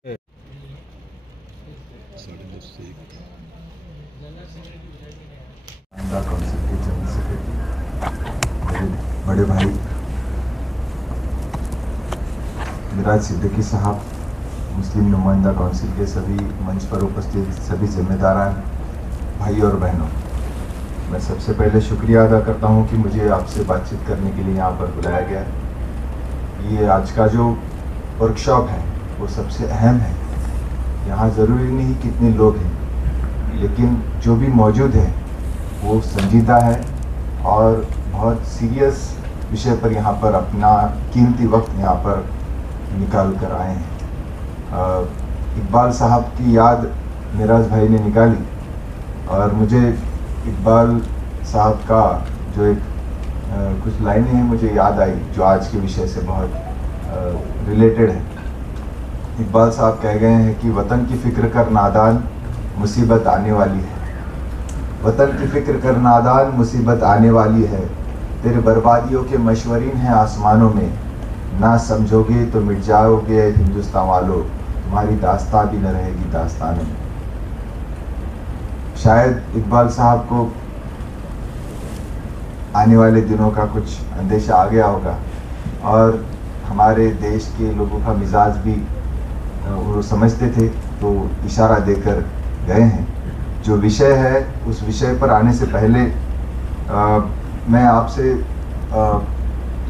Council के general secretary मेरे बड़े भाई मिराज सिद्दीकी साहब, मुस्लिम नुमाइंदा काउंसिल के सभी मंच पर उपस्थित सभी जिम्मेदारान भाई और बहनों, मैं सबसे पहले शुक्रिया अदा करता हूं कि मुझे आपसे बातचीत करने के लिए यहाँ पर बुलाया गया है। ये आज का जो वर्कशॉप है वो सबसे अहम है। यहाँ ज़रूरी नहीं कितने लोग हैं, लेकिन जो भी मौजूद है वो संजीदा है और बहुत सीरियस विषय पर यहाँ पर अपना कीमती वक्त यहाँ पर निकाल कर आए हैं। इकबाल साहब की याद मिराज भाई ने निकाली और मुझे इकबाल साहब का जो एक कुछ लाइनें हैं मुझे याद आई जो आज के विषय से बहुत रिलेटेड है। इकबाल साहब कह गए हैं कि वतन की फ़िक्र कर नादान, मुसीबत आने वाली है। वतन की फ़िक्र कर नादान, मुसीबत आने वाली है। तेरे बर्बादियों के मशवरीन हैं आसमानों में, ना समझोगे तो मिट जाओगे हिंदुस्तान वालों, तुम्हारी दास्तां भी न रहेगी दास्तानों में। शायद इकबाल साहब को आने वाले दिनों का कुछ अंदेशा आ गया होगा और हमारे देश के लोगों का मिजाज भी वो समझते थे, तो इशारा देकर गए हैं। जो विषय है उस विषय पर आने से पहले मैं आपसे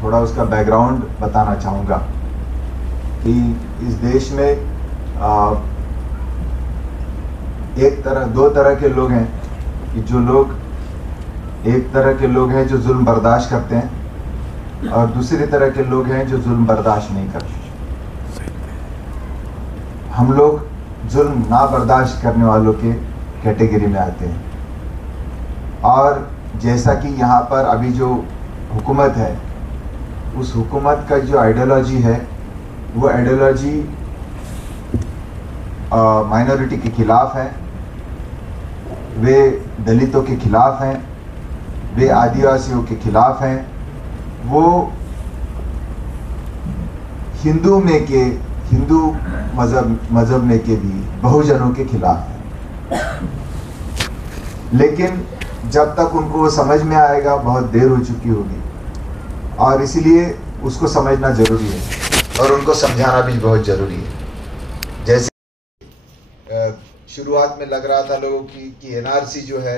थोड़ा उसका बैकग्राउंड बताना चाहूँगा कि इस देश में दो तरह के लोग हैं कि जो लोग एक तरह के लोग हैं जो जुल्म बर्दाश्त करते हैं और दूसरी तरह के लोग हैं जो जुल्म बर्दाश्त नहीं करते। हम लोग जुल्म ना बर्दाश्त करने वालों के कैटेगरी में आते हैं। और जैसा कि यहाँ पर अभी जो हुकूमत है उस हुकूमत का जो आइडियोलॉजी है वो आइडियोलॉजी माइनॉरिटी के खिलाफ है, वे दलितों के खिलाफ हैं, वे आदिवासियों के खिलाफ हैं, वो हिंदू मज़हब में के भी बहुजनों के खिलाफ है। लेकिन जब तक उनको समझ में आएगा बहुत देर हो चुकी होगी और इसीलिए उसको समझना ज़रूरी है और उनको समझाना भी बहुत ज़रूरी है। जैसे शुरुआत में लग रहा था लोगों की कि एनआरसी जो है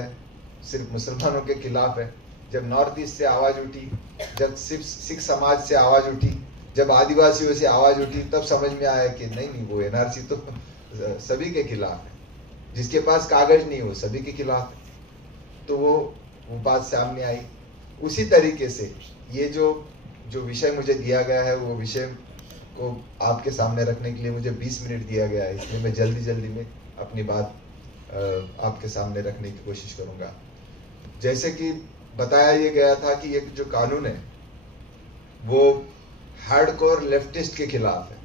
सिर्फ मुसलमानों के खिलाफ है। जब नॉर्थ ईस्ट से आवाज़ उठी, जब सिख समाज से आवाज़ उठी, जब आदिवासियों से आवाज़ उठी, तब समझ में आया कि नहीं वो एनआरसी तो सभी के खिलाफ है। जिसके पास कागज़ नहीं वो सभी के खिलाफ है। तो वो बात सामने आई। उसी तरीके से ये जो विषय मुझे दिया गया है वो विषय को आपके सामने रखने के लिए मुझे 20 मिनट दिया गया है, इसलिए मैं जल्दी में अपनी बात आपके सामने रखने की कोशिश करूँगा। जैसे कि बताया ये गया था कि ये जो कानून है वो हार्डकोर लेफ्टिस्ट के खिलाफ है।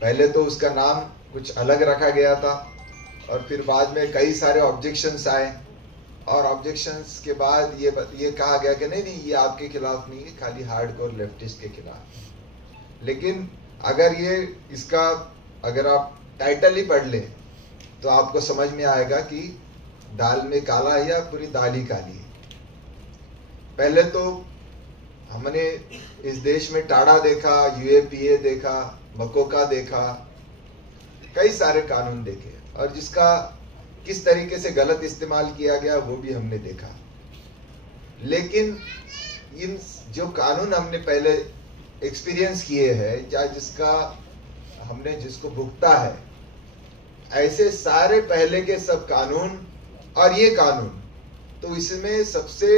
पहले तो उसका नाम कुछ अलग रखा गया था और फिर बाद में कई सारे ऑब्जेक्शंस आए और ऑब्जेक्शंस के बाद ये कहा गया कि नहीं ये आपके खिलाफ नहीं है, खाली हार्डकोर लेफ्टिस्ट के खिलाफ। लेकिन अगर आप टाइटल ही पढ़ लें तो आपको समझ में आएगा कि दाल में काला है या पूरी दाल ही काली है। पहले तो हमने इस देश में टाड़ा देखा, यूएपीए देखा, मकोका देखा, कई सारे कानून देखे और जिसका किस तरीके से गलत इस्तेमाल किया गया वो भी हमने देखा। लेकिन इन जो कानून हमने पहले एक्सपीरियंस किए हैं या जिसको भुगता है, ऐसे सारे पहले के सब कानून और ये कानून, तो इसमें सबसे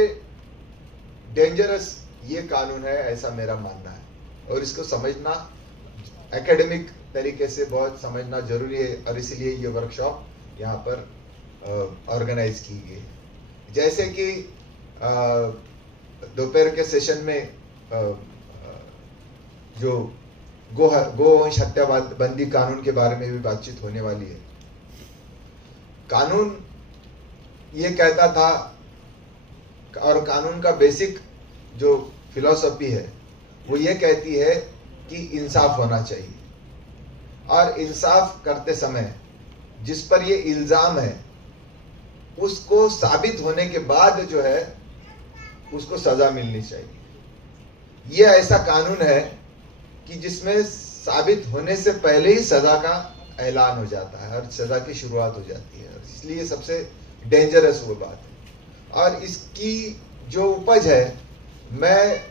डेंजरस ये कानून है, ऐसा मेरा मानना है। और इसको समझना एकेडमिक तरीके से बहुत समझना जरूरी है और इसलिए ये वर्कशॉप यहाँ पर ऑर्गेनाइज की गई। जैसे कि दोपहर के सेशन में जो गोवंश हत्या बंदी कानून के बारे में भी बातचीत होने वाली है। कानून ये कहता था और कानून का बेसिक जो फिलॉसफी है वो ये कहती है कि इंसाफ होना चाहिए। और इंसाफ करते समय जिस पर ये इल्जाम है उसको साबित होने के बाद जो है उसको सजा मिलनी चाहिए। ये ऐसा कानून है कि जिसमें साबित होने से पहले ही सजा का ऐलान हो जाता है और सजा की शुरुआत हो जाती है, इसलिए सबसे डेंजरस वो बात है। और इसकी जो उपज है मैं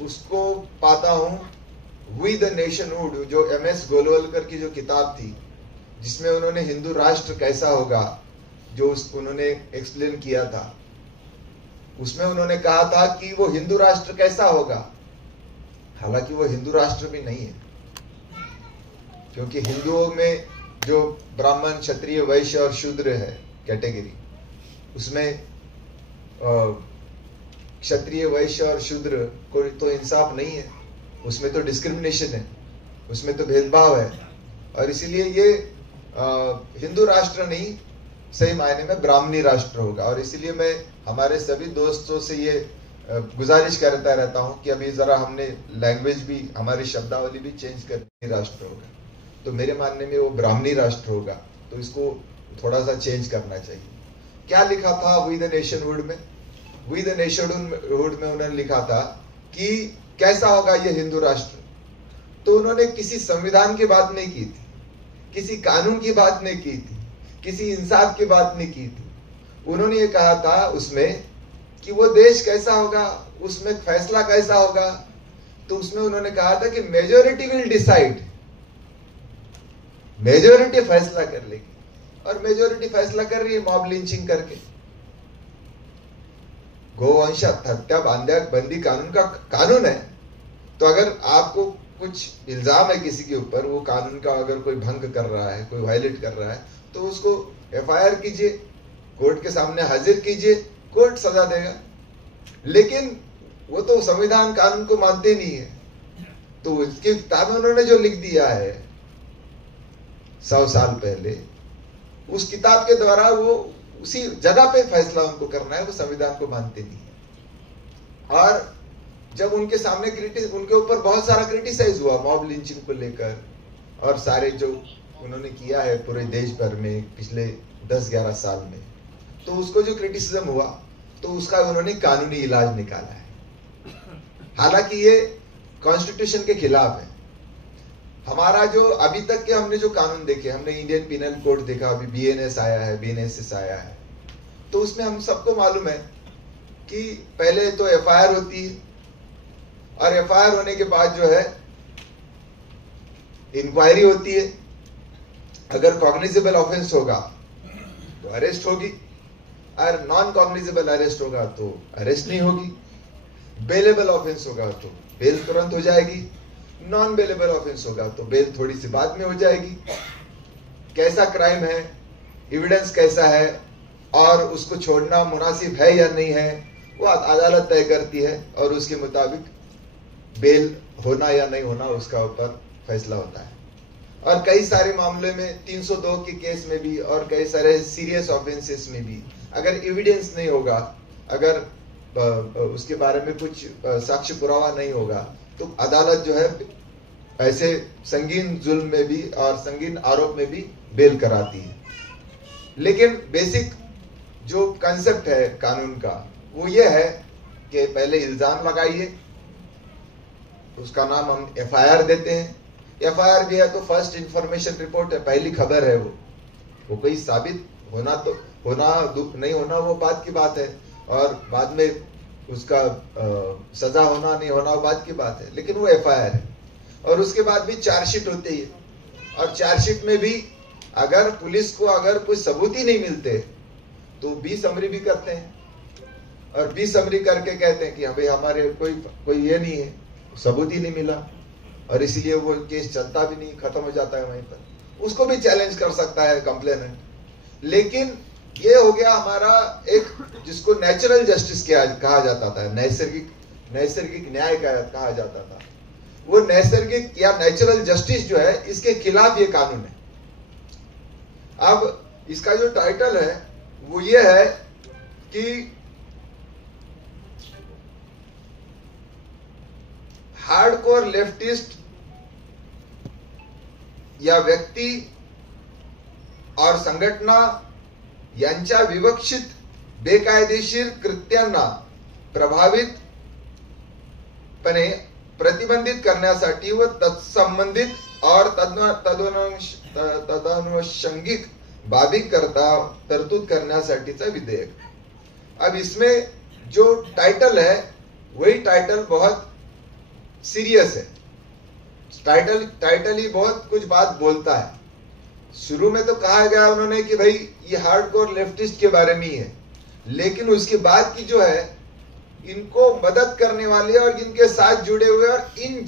उसको पाता हूं वी द नेशनहुड, जो MS गोलवलकर की जो किताब थी जिसमें उन्होंने हिंदू राष्ट्र कैसा होगा जो उन्होंने एक्सप्लेन किया था, उसमें उन्होंने कहा था कि वो हिंदू राष्ट्र कैसा होगा, हालांकि वो हिंदू राष्ट्र भी नहीं है, क्योंकि हिंदुओं में जो ब्राह्मण क्षत्रिय वैश्य और शूद्र है कैटेगरी, उसमें क्षत्रिय वैश्य और शूद्र को तो इंसाफ नहीं है, उसमें तो डिस्क्रिमिनेशन है, उसमें तो भेदभाव है। और इसीलिए ये हिंदू राष्ट्र नहीं, सही मायने में ब्राह्मणी राष्ट्र होगा। और इसीलिए मैं हमारे सभी दोस्तों से ये गुजारिश करता रहता हूं कि अभी जरा हमने लैंग्वेज भी, हमारी शब्दावली भी चेंज करनी, राष्ट्र होगा तो मेरे मानने में वो ब्राह्मणी राष्ट्र होगा, तो इसको थोड़ा सा चेंज करना चाहिए। क्या लिखा था वी द नेशनहुड में? वी द नेशनहुड में उन्होंने लिखा था कि कैसा होगा ये हिंदू राष्ट्र, तो उन्होंने किसी संविधान की बात नहीं की थी, किसी कानून की बात नहीं की थी, किसी इंसाफ की बात नहीं की थी। उन्होंने ये कहा था उसमें कि वो देश कैसा होगा, उसमें फैसला कैसा होगा, तो उसमें उन्होंने कहा था कि मेजोरिटी विल डिसाइड, मेजोरिटी फैसला कर लेगी। और मेजोरिटी फैसला कर रही है मॉब लिंचिंग करके। गोवंश हत्या बंदी कानून का कानून है, तो अगर आपको कुछ इल्जाम है किसी के ऊपर, वो कानून का अगर कोई भंग कर रहा है, कोई वायलेट कर रहा है, तो उसको FIR कीजिए, कोर्ट के सामने हाजिर कीजिए, कोर्ट सजा देगा। लेकिन वो तो संविधान कानून को मानते नहीं है, तो उसकी किताब में उन्होंने जो लिख दिया है 100 साल पहले, उस किताब के द्वारा वो उसी जगह पे फैसला उनको करना है, वो संविधान को मानते नहीं है। और जब उनके सामने उनके ऊपर बहुत सारा क्रिटिसाइज हुआ मॉब लिंचिंग को लेकर, और सारे जो उन्होंने किया है पूरे देश भर में पिछले 10-11 साल में, तो उसको जो क्रिटिसिज्म हुआ तो उसका उन्होंने कानूनी इलाज निकाला है। हालांकि ये कॉन्स्टिट्यूशन के खिलाफ है। हमारा जो अभी तक के हमने जो कानून देखे, हमने इंडियन पिनल कोड देखा, अभी BNS आया है, BNSS आया है, तो उसमें हम सबको मालूम है कि पहले तो FIR होती है, और FIR होने के बाद जो है इंक्वायरी होती है। अगर कॉग्निजेबल ऑफेंस होगा तो अरेस्ट होगी, और नॉन कॉग्निजेबल अरेस्ट होगा तो अरेस्ट नहीं होगी। बेलेबल ऑफेंस होगा तो बेल तुरंत हो जाएगी, नॉन बेलेबल ऑफेंस होगा तो बेल थोड़ी सी बाद में हो जाएगी। कैसा क्राइम है, एविडेंस कैसा है, और उसको छोड़ना मुनासिब है या नहीं है, वो अदालत तय करती है, और उसके मुताबिक बेल होना या नहीं होना उसका ऊपर फैसला होता है। और कई सारे मामले में 302 के केस में भी, और कई सारे सीरियस ऑफेंसेस में भी, अगर एविडेंस नहीं होगा, अगर उसके बारे में कुछ साक्ष्य पुरावा नहीं होगा, तो अदालत जो है ऐसे संगीन जुल्म में भी और संगीन आरोप में भी बेल कराती है। लेकिन बेसिक जो कंसेप्ट है कानून का वो ये है कि पहले इल्जाम लगाइए, उसका नाम हम FIR देते हैं। FIR भी है तो फर्स्ट इंफॉर्मेशन रिपोर्ट है, पहली खबर है वो कोई साबित होना तो नहीं होना वो बात की बात है, और बाद में उसका सजा होना नहीं होना वो बात की बात है, लेकिन वो FIR है। और उसके बाद भी चार्जशीट होती है, और चार्जशीट में भी अगर पुलिस को अगर कोई सबूत ही नहीं मिलते तो बी समरी भी करते हैं, और बी समरी करके कहते हैं कि अभी हमारे कोई ये नहीं है, सबूत ही नहीं मिला, और इसीलिए वो केस चलता भी नहीं, खत्म हो जाता है वहीं पर। उसको भी चैलेंज कर सकता है कंप्लेनेंट। लेकिन ये हो गया हमारा एक जिसको नेचुरल जस्टिस कहा जाता था, नैसर्गिक न्याय कहा जाता था। वो नैसर्गिक या नेचुरल जस्टिस जो है, इसके खिलाफ ये कानून है। अब इसका जो टाइटल है वो ये है कि हार्डकोर लेफ्टिस्ट या व्यक्ती और संघटना यांच्या विवक्षित बेकायदेशीर कृत्यांना प्रभावितपणे प्रतिबंधित करण्यासाठी व तत्संबंधित और तदनुषंगिक बाबी करता तरतूद करण्यासाठीचा विधेयक। अब इसमें जो टाइटल है वही टाइटल बहुत सीरियस है। टाइटल ही बहुत कुछ बात बोलता है। शुरू में तो कहा गया उन्होंने कि भाई ये हार्डकोर लेफ्टिस्ट के बारे में ही है, लेकिन उसके बाद की जो है इनको मदद करने वाले और इनके साथ जुड़े हुए और इन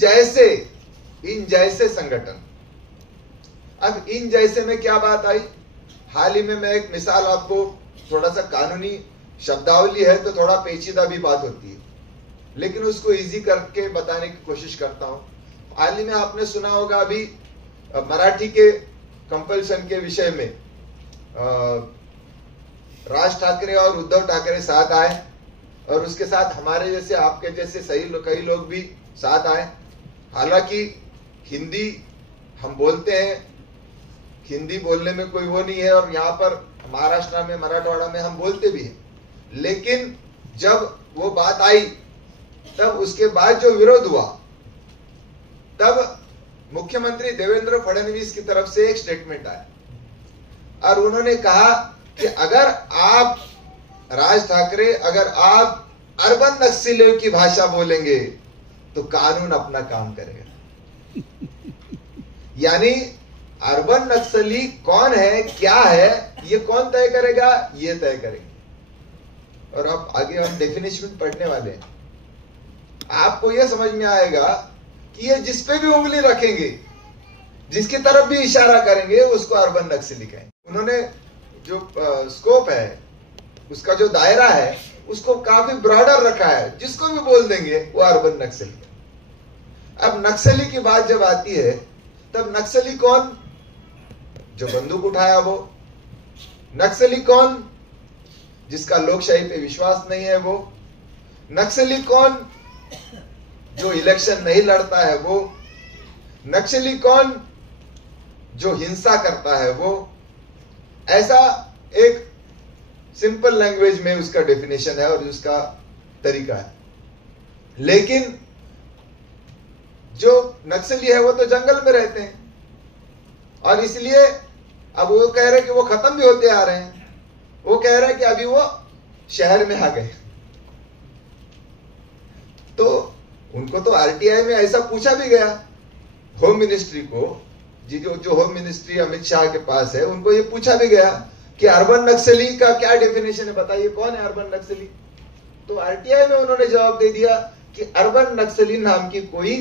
जैसे संगठन। अब इन जैसे में क्या बात आई, हाल ही में मैं एक मिसाल आपको, थोड़ा सा कानूनी शब्दावली है तो थोड़ा पेचीदा भी बात होती है, लेकिन उसको इजी करके बताने की कोशिश करता हूं। हाल ही में आपने सुना होगा अभी मराठी के कंपल्सन के विषय में राज ठाकरे और उद्धव ठाकरे साथ आए और उसके साथ हमारे जैसे आपके जैसे कई लोग भी साथ आए। हालांकि हिंदी हम बोलते हैं, हिंदी बोलने में कोई वो नहीं है और यहाँ पर महाराष्ट्र में मराठवाड़ा में हम बोलते भी हैं, लेकिन जब वो बात आई तब उसके बाद जो विरोध हुआ तब मुख्यमंत्री देवेंद्र फडणवीस की तरफ से एक स्टेटमेंट आया और उन्होंने कहा कि अगर आप राज ठाकरे अगर आप अर्बन नक्सलियों की भाषा बोलेंगे तो कानून अपना काम करेगा। यानी अर्बन नक्सली कौन है, क्या है, ये कौन तय करेगा, ये तय करेंगे। और अब आगे हम डेफिनेशन पढ़ने वाले हैं, आपको यह समझ में आएगा कि ये जिस पे भी उंगली रखेंगे, जिसकी तरफ भी इशारा करेंगे, उसको अर्बन नक्सली कहेंगे। उन्होंने जो स्कोप है, उसका जो दायरा है, उसको काफी ब्रॉडर रखा है। जिसको भी बोल देंगे वो अर्बन नक्सली। अब नक्सली की बात जब आती है तब नक्सली कौन, जो बंदूक उठाया वो। नक्सली कौन, जिसका लोकशाही पे विश्वास नहीं है वो। नक्सली कौन, जो इलेक्शन नहीं लड़ता है वो। नक्सली कौन, जो हिंसा करता है वो। ऐसा एक सिंपल लैंग्वेज में उसका डेफिनेशन है और उसका तरीका है। लेकिन जो नक्सली है वो तो जंगल में रहते हैं और इसलिए अब वो कह रहे हैं कि वो खत्म भी होते आ रहे हैं। वो कह रहे हैं कि अभी वो शहर में आ गए। तो उनको तो आरटीआई में ऐसा पूछा भी गया, होम मिनिस्ट्री को, जो होम मिनिस्ट्री अमित शाह के पास है, उनको ये पूछा भी गया कि अर्बन नक्सली का क्या डेफिनेशन है, बताइए कौन है अर्बन नक्सली। तो आरटीआई में उन्होंने जवाब दे दिया कि अर्बन नक्सली नाम की कोई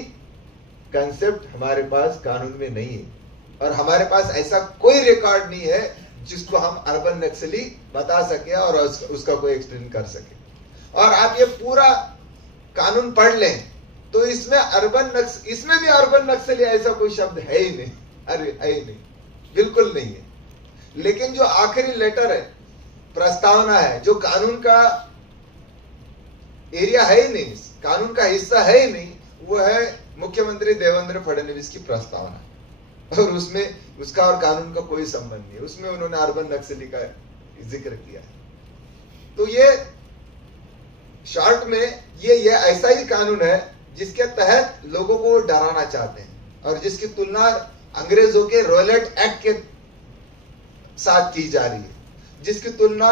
कंसेप्ट हमारे पास कानून में नहीं है और हमारे पास ऐसा कोई रिकॉर्ड नहीं है जिसको हम अर्बन नक्सली बता सके और उसका कोई एक्सप्लेन कर सके। और आप ये पूरा कानून पढ़ लें तो इसमें इसमें भी अर्बन नक्सली ऐसा कोई शब्द है ही नहीं। अरे है ही नहीं, बिल्कुल नहीं है। लेकिन जो आखिरी लेटर है, प्रस्तावना है, जो कानून का एरिया है ही नहीं, कानून का हिस्सा है ही नहीं, वो है मुख्यमंत्री देवेंद्र फडणवीस की प्रस्तावना। और उसमें उसका और कानून का कोई संबंध नहीं है। उसमें उन्होंने अर्बन नक्सली का जिक्र किया है। तो ये शॉर्ट में ये ऐसा ही कानून है जिसके तहत लोगों को डराना चाहते हैं और जिसकी तुलना अंग्रेजों के रॉयलेट एक्ट के साथ की जा रही है, जिसकी तुलना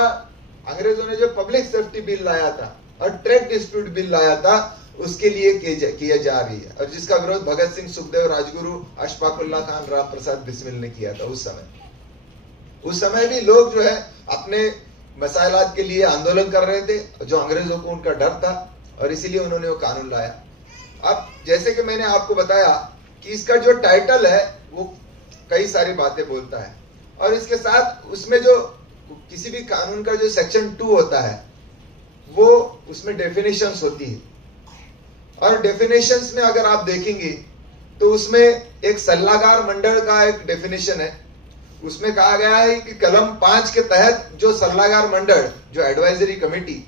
अंग्रेजों ने जो पब्लिक सेफ्टी बिल लाया था और ट्रेड डिस्प्यूट बिल लाया था उसके लिए किया जा रही है, और जिसका विरोध भगत सिंह, सुखदेव, राजगुरु, अशफाकुल्लाह खान, राम प्रसाद बिस्मिल ने किया था। उस समय भी लोग जो है अपने मसाइलात के लिए आंदोलन कर रहे थे, जो अंग्रेजों को उनका डर था और इसीलिए उन्होंने वो कानून लाया। अब जैसे कि मैंने आपको बताया कि इसका जो टाइटल है वो कई सारी बातें बोलता है और इसके साथ उसमें जो किसी भी कानून का जो सेक्शन 2 होता है वो उसमें डेफिनेशंस होती है। और डेफिनेशंस में अगर आप देखेंगे तो उसमें एक सल्लागार मंडल का एक डेफिनेशन है। उसमें कहा गया है कि कलम 5 के तहत जो सल्लागार मंडल, जो एडवाइजरी कमेटी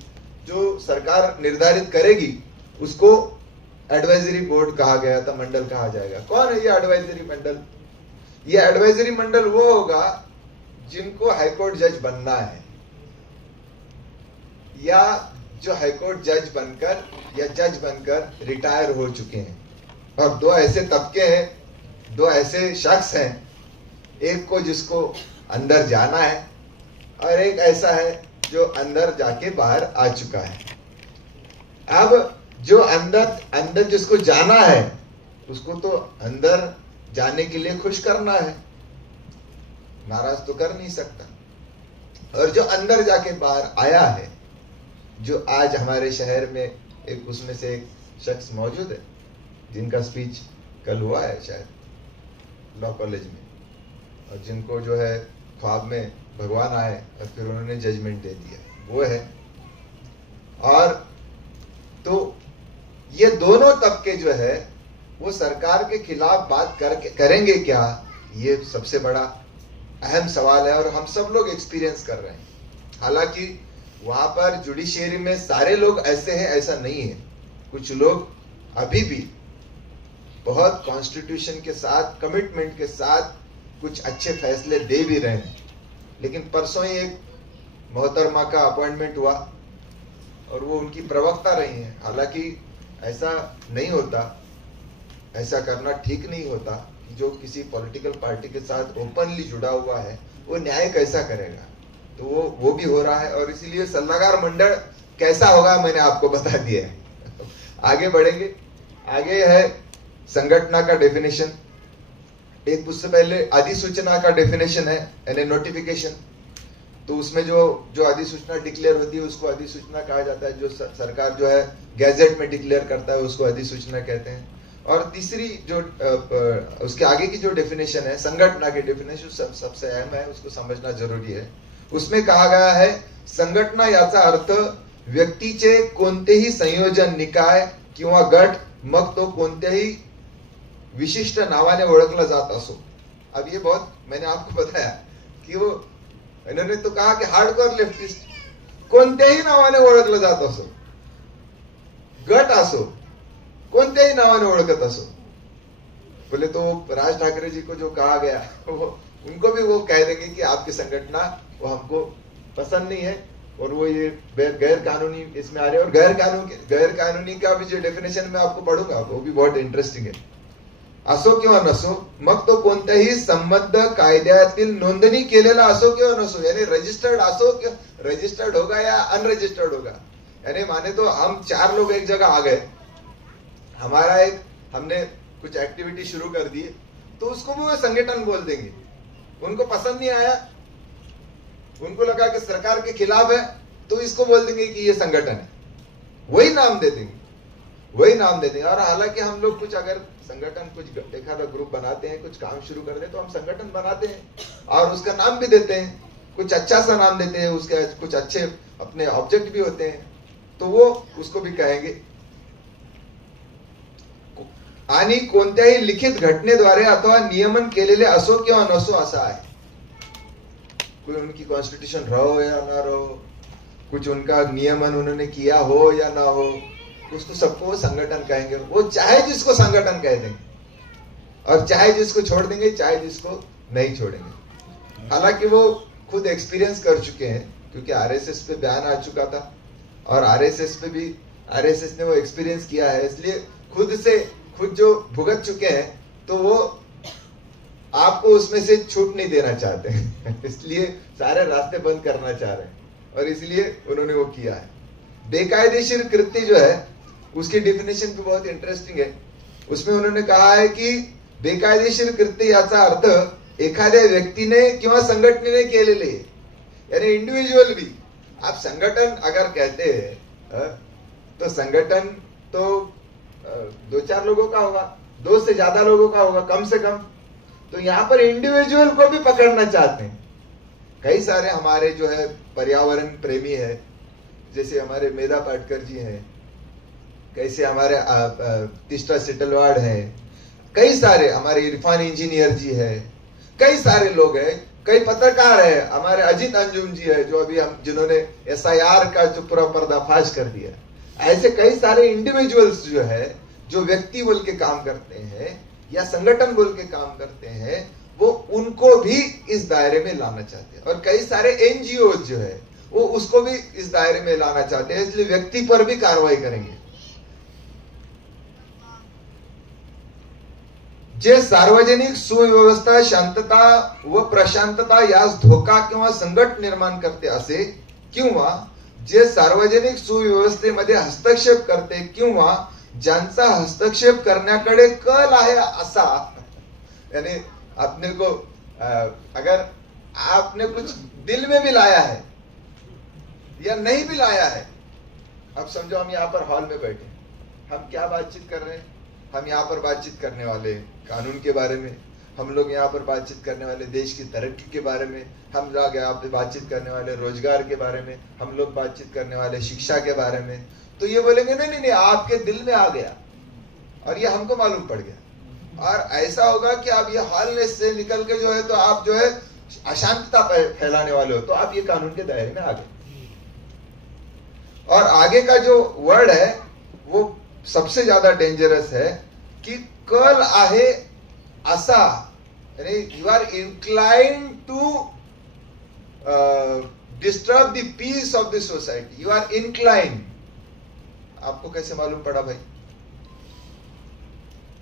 जो सरकार निर्धारित करेगी, उसको एडवाइजरी बोर्ड कहा गया था, मंडल कहा जाएगा। कौन है ये एडवाइजरी मंडल? ये एडवाइजरी मंडल वो होगा जिनको हाईकोर्ट जज बनना है, या जो हाईकोर्ट जज बनकर या जज बनकर रिटायर हो चुके हैं। और दो ऐसे तबके हैं, दो ऐसे शख्स हैं, एक को जिसको अंदर जाना है और एक ऐसा है जो अंदर जाके बाहर आ चुका है। अब जो अंदर जिसको जाना है उसको तो अंदर जाने के लिए खुश करना है, नाराज तो कर नहीं सकता। और जो अंदर जाके बाहर आया है, जो आज हमारे शहर में एक उसमें से एक शख्स मौजूद है जिनका स्पीच कल हुआ है शायद लॉ कॉलेज में, और जिनको जो है ख्वाब में भगवान आए और फिर उन्होंने जजमेंट दे दिया, वो है। और तो ये दोनों तबके जो है वो सरकार के खिलाफ बात करेंगे क्या, ये सबसे बड़ा अहम सवाल है। और हम सब लोग एक्सपीरियंस कर रहे हैं। हालांकि वहां पर जुडिशियरी में सारे लोग ऐसे हैं ऐसा नहीं है, कुछ लोग अभी भी बहुत कॉन्स्टिट्यूशन के साथ, कमिटमेंट के साथ कुछ अच्छे फैसले दे भी रहे हैं। लेकिन परसों ही एक मोहतरमा का अपॉइंटमेंट हुआ और वो उनकी प्रवक्ता रही हैं। हालांकि ऐसा नहीं होता, ऐसा करना ठीक नहीं होता कि जो किसी पॉलिटिकल पार्टी के साथ ओपनली जुड़ा हुआ है वो न्याय कैसा करेगा। तो वो भी हो रहा है, और इसीलिए सल्लागार मंडल कैसा होगा मैंने आपको बता दिया है। आगे बढ़ेंगे। आगे है संगठना का डेफिनेशन। एक उससे पहले अधिसूचना का डेफिनेशन है, यानी नोटिफिकेशन। तो उसमें जो अधिसूचना डिक्लेयर होती है उसको अधिसूचना कहा जाता है। जो सरकार जो है गैजेट में डिक्लेयर करता है उसको अधिसूचना कहते हैं। और तीसरी जो उसके आगे की जो डेफिनेशन है संगठना की डेफिनेशन सबसे अहम है, उसको समझना जरूरी है। उसमें कहा गया है संघटना याचा अर्थ व्यक्तीचे कोणतेही संयोजन, निकाय किंवा गट, मग तो कोणत्याही विशिष्ट नावाने ओळखला जात असो। अब ये बहुत मैंने आपको बताया कि वो इन्होंने तो कहा कि हार्डकोर लेफ्टिस्ट कोणत्याही नावाने ओळखलं जात असो, गट असो, कोणत्याही नावाने ओळखत असो। बोले तो राज ठाकरे जी को जो कहा गया वो उनको भी वो कह देंगे कि आपकी संगठना वो हमको पसंद नहीं है, और वो ये गैर कानूनी इसमें आ रहे हैं। और गैर कानूनी का भी जो डेफिनेशन मैं आपको पढ़ूंगा वो भी बहुत इंटरेस्टिंग है। असो किंवा नसो, मग तो कोणत्याही संबद्ध कायद्यातील नोंदणी केलेला असो किंवा नसो, यानी रजिस्टर्ड असो, रजिस्टर्ड होगा या अनरजिस्टर्ड होगा। यानी माने तो हम 4 लोग एक जगह आ गए, हमने कुछ एक्टिविटी शुरू कर दी, तो उसको भी वो संगठन बोल देंगे। उनको पसंद नहीं आया, उनको लगा कि सरकार के खिलाफ है, तो इसको बोल देंगे कि ये संगठन है, वही नाम दे देंगे। और हालांकि हम लोग कुछ अगर संगठन कुछ एक आधा ग्रुप बनाते हैं, कुछ काम शुरू करते हैं, तो हम संगठन बनाते हैं और उसका नाम भी देते हैं, कुछ अच्छा सा नाम देते हैं, उसके कुछ अच्छे अपने ऑब्जेक्ट भी होते हैं, तो वो उसको भी कहेंगे। आणि कोणत्याही लिखित घटनेद्वारे अथवा नियमन केलेले असो किंवा नसो असा आहे। कोई उनकी कॉन्स्टिट्यूशन रहो या ना रहो, कुछ उनका नियमन उन्होंने किया हो या ना हो, उसको सबको संगठन कहेंगे। वो चाहे जिसको संगठन कह देंगे और चाहे जिसको छोड़ देंगे, चाहे जिसको नहीं छोड़ेंगे। हालांकि वो खुद एक्सपीरियंस कर चुके हैं, क्योंकि आरएसएस पे बयान आ चुका था और आरएसएस ने वो एक्सपीरियंस किया है, इसलिए खुद जो भुगत चुके हैं, तो वो आपको उसमें से छूट नहीं देना चाहते हैं। इसलिए सारे रास्ते बंद करना चाह रहे हैं, और इसलिए उन्होंने वो किया है। बेकायदेशीर कृत्य जो है उसकी डेफिनेशन भी बहुत इंटरेस्टिंग है। उसमें उन्होंने कहा है कि बेकायदेशीर कृत्य याचा अर्थ एखाद्या व्यक्तीने किंवा संघटनेने केलेले, यानी इंडिविजुअल भी। आप संगठन अगर कहते हैं तो संगठन तो 2-4 लोगों का होगा, 2 से ज्यादा लोगों का होगा कम से कम। तो यहाँ पर इंडिविजुअल को भी पकड़ना चाहते हैं। कई सारे हमारे जो है पर्यावरण प्रेमी है, जैसे हमारे मेधा पाटकर जी हैं, कैसे हमारे तिस्टा सिटलवाड़ है, कई सारे हमारे इरफान इंजीनियर जी है, कई सारे लोग हैं, कई पत्रकार है, हमारे अजीत अंजुम जी है, जो अभी जिन्होंने SIR का जो पूरा पर्दाफाश कर दिया। ऐसे कई सारे इंडिविजुअल्स जो है, जो व्यक्ति बोल के काम करते हैं या संगठन बोल के काम करते हैं, वो उनको भी इस दायरे में लाना चाहते हैं, और कई सारे एनजीओ जो है वो उसको भी इस दायरे में लाना चाहते हैं, इसलिए व्यक्ति पर भी कार्रवाई करेंगे। जे सार्वजनिक सुव्यवस्था, शांतता व प्रशांतता यास धोका किंवा संकट निर्माण करते असे, किंवा जे सार्वजनिक सुव्यवस्थेमध्ये हस्तक्षेप करते किंवा ज्यांचा हस्तक्षेप करण्याकडे कल आहे असा, यानी अपने को अगर आपने कुछ दिल में भी लाया है या नहीं भी लाया है, अब समझो हम यहाँ पर हॉल में बैठे, हम क्या बातचीत कर रहे हैं? हम यहाँ पर बातचीत करने वाले कानून के बारे में, हम लोग यहाँ पर बातचीत करने वाले देश की तरक्की के बारे में, हम लोग यहाँ पे बातचीत करने वाले रोजगार के बारे में, हम लोग बातचीत करने वाले शिक्षा के बारे में। तो ये बोलेंगे नहीं नहीं नहीं, आपके दिल में आ गया और ये हमको मालूम पड़ गया, और ऐसा होगा कि आप ये हॉल से निकल के जो है तो आप जो है अशांतता फैलाने वाले हो, तो आप ये कानून के दायरे में आ गए। और आगे का जो वर्ड है वो सबसे ज्यादा डेंजरस है कि कल आहे असा, यानी you are inclined to disturb the peace of the society, you are inclined. आपको कैसे मालूम पड़ा भाई?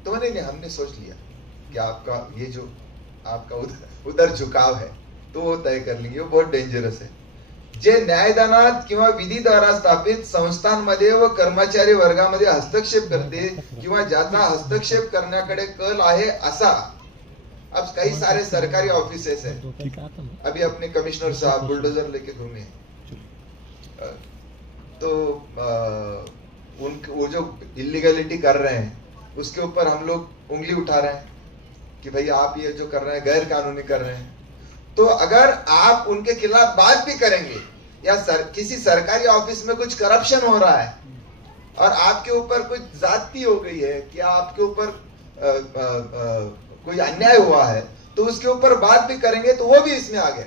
तो नहीं, हमने सोच लिया कि आपका ये जो आपका उधर झुकाव है तो वो तय कर लेंगे, वो बहुत डेंजरस है। जे न्यायदानात किंवा विधी द्वारा स्थापित संस्थांमध्ये व कर्मचारी वर्गामध्ये हस्तक्षेप करते किंवा ज्याचा हस्तक्षेप करण्याकडे कल आहे असा। अब कई सारे सरकारी ऑफिसेस हैं, अभी अपने कमिश्नर साहब बुलडोजर लेके घूमे हैं, तो वो जो इलीगलिटी कर रहे हैं उसके ऊपर हम लोग उंगली उठा रहे हैं कि भाई आप ये जो कर रहे हैं गैर कानूनी कर रहे हैं। तो अगर आप उनके खिलाफ बात भी करेंगे या किसी सरकारी ऑफिस में कुछ करप्शन हो रहा है और आपके ऊपर कुछ जाति हो गई है कि आपके ऊपर कोई अन्याय हुआ है, तो उसके ऊपर बात भी करेंगे तो वो भी इसमें आ गया।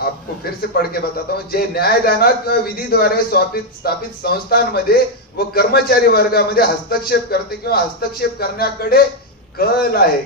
आपको फिर से पढ़ के बताता हूं, जे न्यायदानात किंवा विधी द्वारे स्थापित संस्थांमध्ये व कर्मचारी वर्गामध्ये हस्तक्षेप करते किंवा हस्तक्षेप करण्याकडे कल आहे।